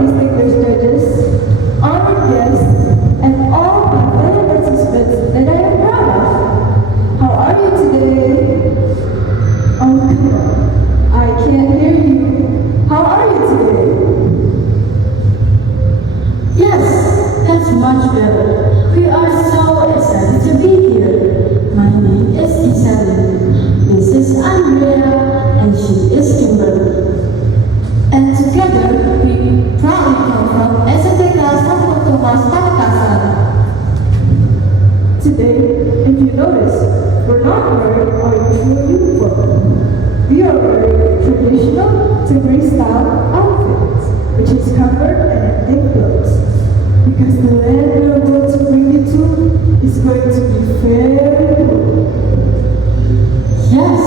distinguished judges, honored guests, and all my fellow participants that I am proud of. How are you today? Oh, come on. I can't hear you. How are you today? Yes, that's much better. We are so excited to be here. My name is Gisselynn. This is Andrea, and she is Kimberly. And together, we proudly come from SMPK Pamekasan. Today, if you notice, we're not wearing our usual uniform. We are wearing traditional Seger style outfits, which is covered in thick clothes. Because the land we are going to bring you to is going to be very cool. Yes,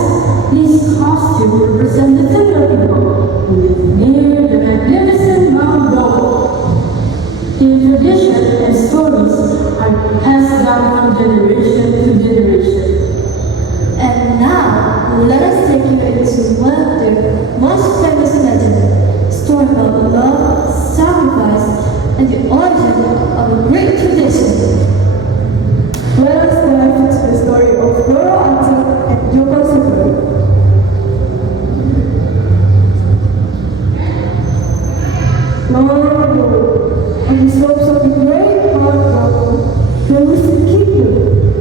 these costumes represent the Seger people who live near the magnificent Mount Roro. Their tradition and stories are passed down from generation to generation. And now, let us take you into one of their most famous legends, story about love, sacrifice, and the origin of a great tradition. Let us dive into the story of Roro, Anteng, and Joko Seger. Long ago, on the slopes of the great Mount Roro, there was a kingdom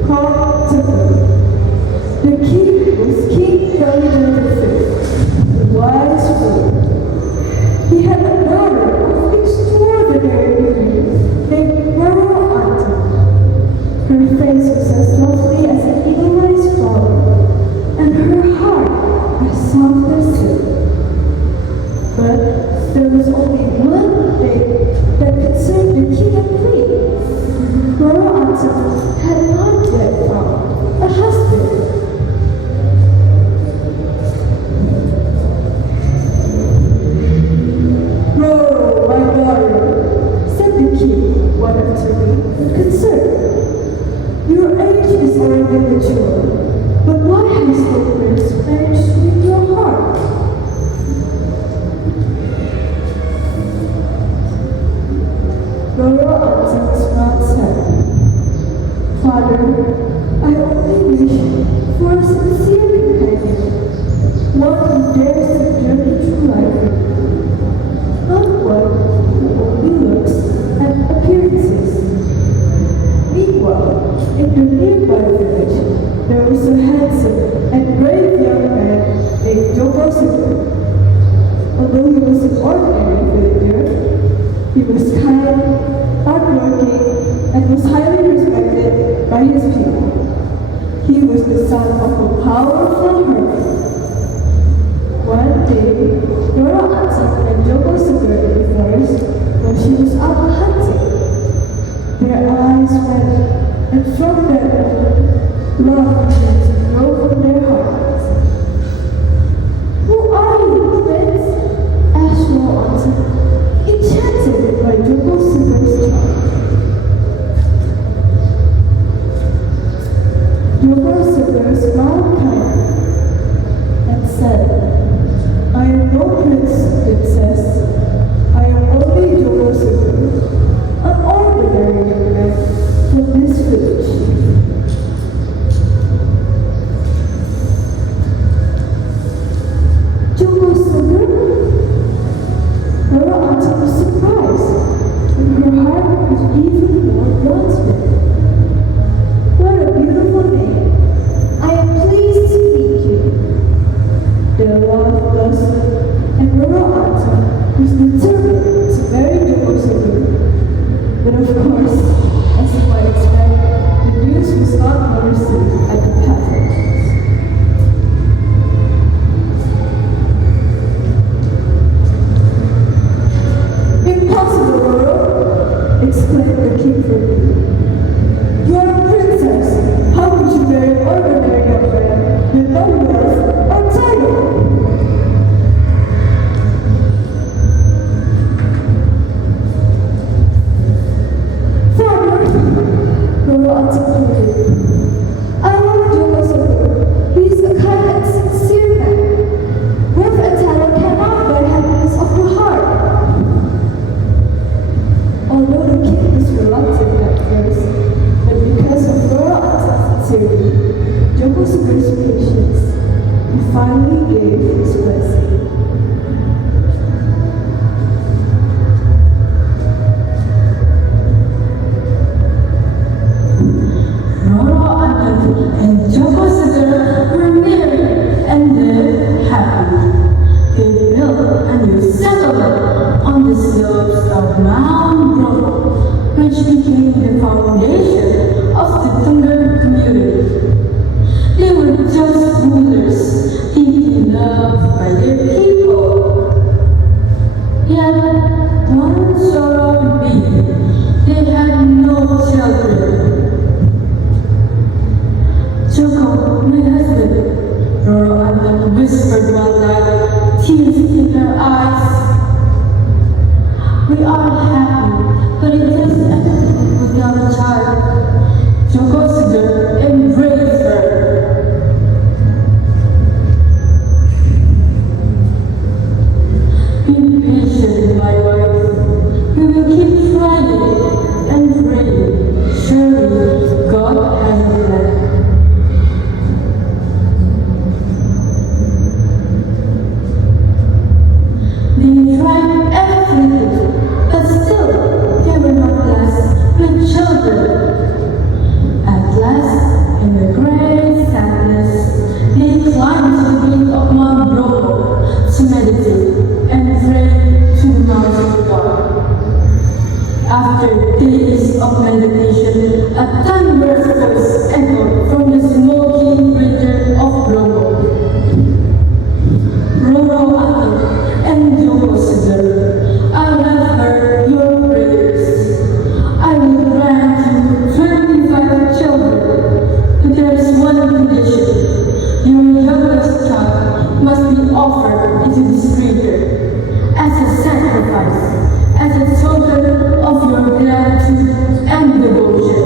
called Seger. The king was King Valencia, the wise ruler. He had a daughter of extraordinary beauty named Roro Anteng. Her face was as lovely as an edelweiss flower, and her heart as soft as silk. But there was only one thing that concerned the king and queen. Roro Anteng had not yet found a husband. Roro, my daughter, said the king, one after me, with concern. Your age is already mature, but why has no prince managed to win your heart? Roro Anteng's mouth said, Father, I only wish for a sincere companion, one who dares to journey through life, not one who only looks at appearances. Meanwhile, in the nearby village, there was a handsome and brave young man named Joko Seger. Although he was an ordinary villager, he was kind, hardworking, and was highly respected by his people. He was the son of a powerful hermit. One day, Roro Anteng and Joko Seger in the forest when she was out hunting. Their eyes met, and from that moment, love began to grow from their hearts. Who are you, prince? Asked Roro Anteng, enchanted by Joko Seger's charm. Joko Seger smiled kindly and said, I am no prince, princess. I am only Joko Seger, an ordinary young man from this village. Joko Seger? Roro Anteng was surprised, and her heart was even more drawn to it. What a beautiful name! I am pleased to meet you. Their love blossomed, and Roro Joko Seger's patience, he finally gave his blessing. Roro, Anteng, and Joko Seger were married and lived happily. They built a new settlement on the slopes of Mount Roro, which became the foundation of the Tunggal community. They were just rulers, deeply loved by their people. Yet, one sorrow would be, they had no children. Joko, my husband, Roro Anteng whispered one night, tears in her eyes. We are happy, but it is empty without a child. Joko Seger embraced her. Be patient, my wife. We will keep trying and praying. Surely God has a plan. They tried everything, but still they were not blessed with children. At last, in a great sadness, they climbed to the peak of Mount Roro to meditate and pray to the mountain god. After days of meditation, a thunderous voice echoed from the smoky crater of Roro. Roro Anteng and Joko Seger, I have heard your prayers. I will grant you 25 children, but there is one condition. Your youngest child must be offered into this crater as a sacrifice, as a token of your gratitude and devotion.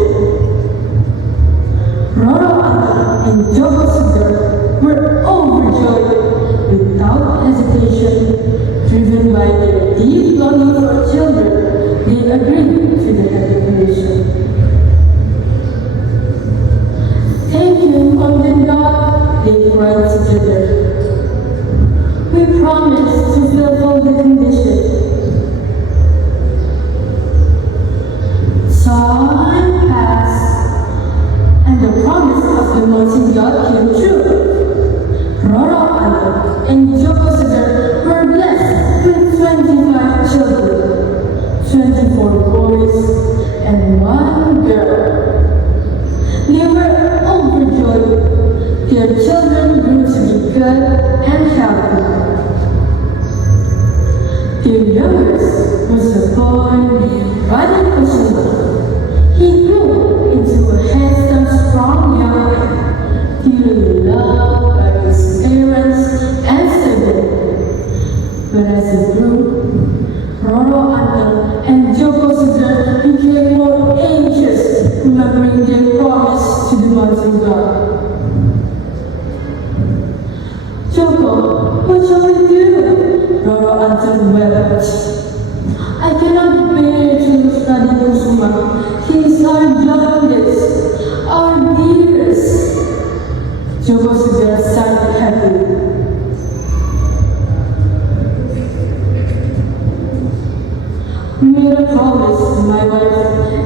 Roro Anteng and Joko Seger were overjoyed. Without hesitation, driven by their deep longing for children, they agreed to the condition. Thank you, Mountain God, they cried together. We promise to fulfill the condition. Time passed, and the promise of the Mountain God came true. Roro Anteng and Joko Seger were blessed with 25 children, 24 boys and 1 girl. They were overjoyed. Their children grew to be good and healthy. Their youngest was a boy named Valencia. He grew into a handsome, strong young man, dearly loved by his parents and siblings. But as he grew, Roro Anteng and Joko Seger became more anxious, remembering their promise to the mountain god. Joko, what shall we do? Roro Anteng wept. I cannot bear to lose Radha Kusuma. He is our youngest, our dearest. Joko Seger sighed heavily. We made a promise, my wife.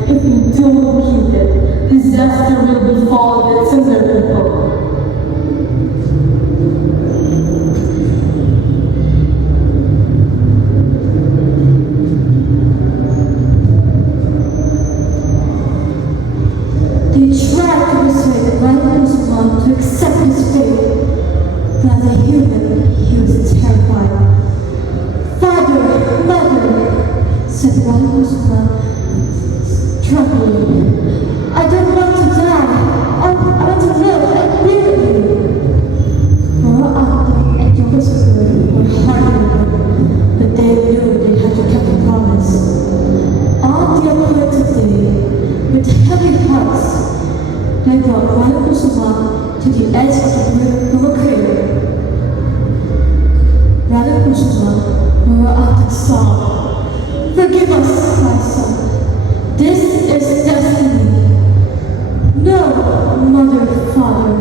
If we don't keep it, disaster will befall the Seger people. They tried to persuade Radha Kusuma to accept his fate. But as a human, he was terrified. Father, mother, said Radha Kusuma, struggling. I don't want to die. I want to live and be with you. Roro Anteng and Joko Seger were heartbroken, but they knew they had to keep the promise. On the appointed day, with heavy hearts, they brought Radha Kusuma to the edge of the river crater. Radha Kusuma, Roro Anteng sobbed. Forgive us, my son. This is destiny. No, mother, father.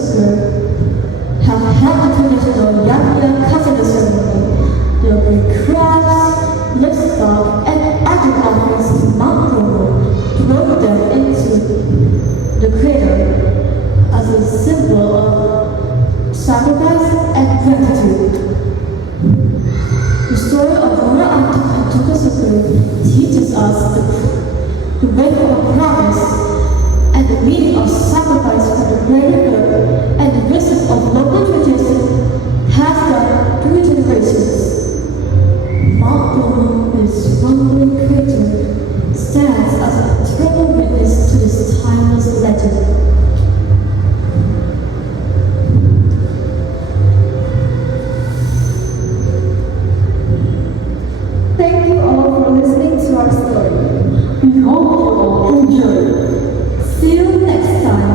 Seger have held the traditional Yamia Kasana ceremony. There will be crabs, livestock, and other offerings to Mount Roro to roll them into the crater as a symbol of sacrifice and gratitude. The story of Roro and Joko Seger teaches us the value of promise and the meaning of sacrifice for the greater good and the wisdom of local tradition passed down through generations. Mount Roro is rumbling crater stands as an eternal witness to this timeless legend. Thank you all for listening to our story. We hope you all enjoy. See you next time.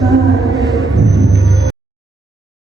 Bye.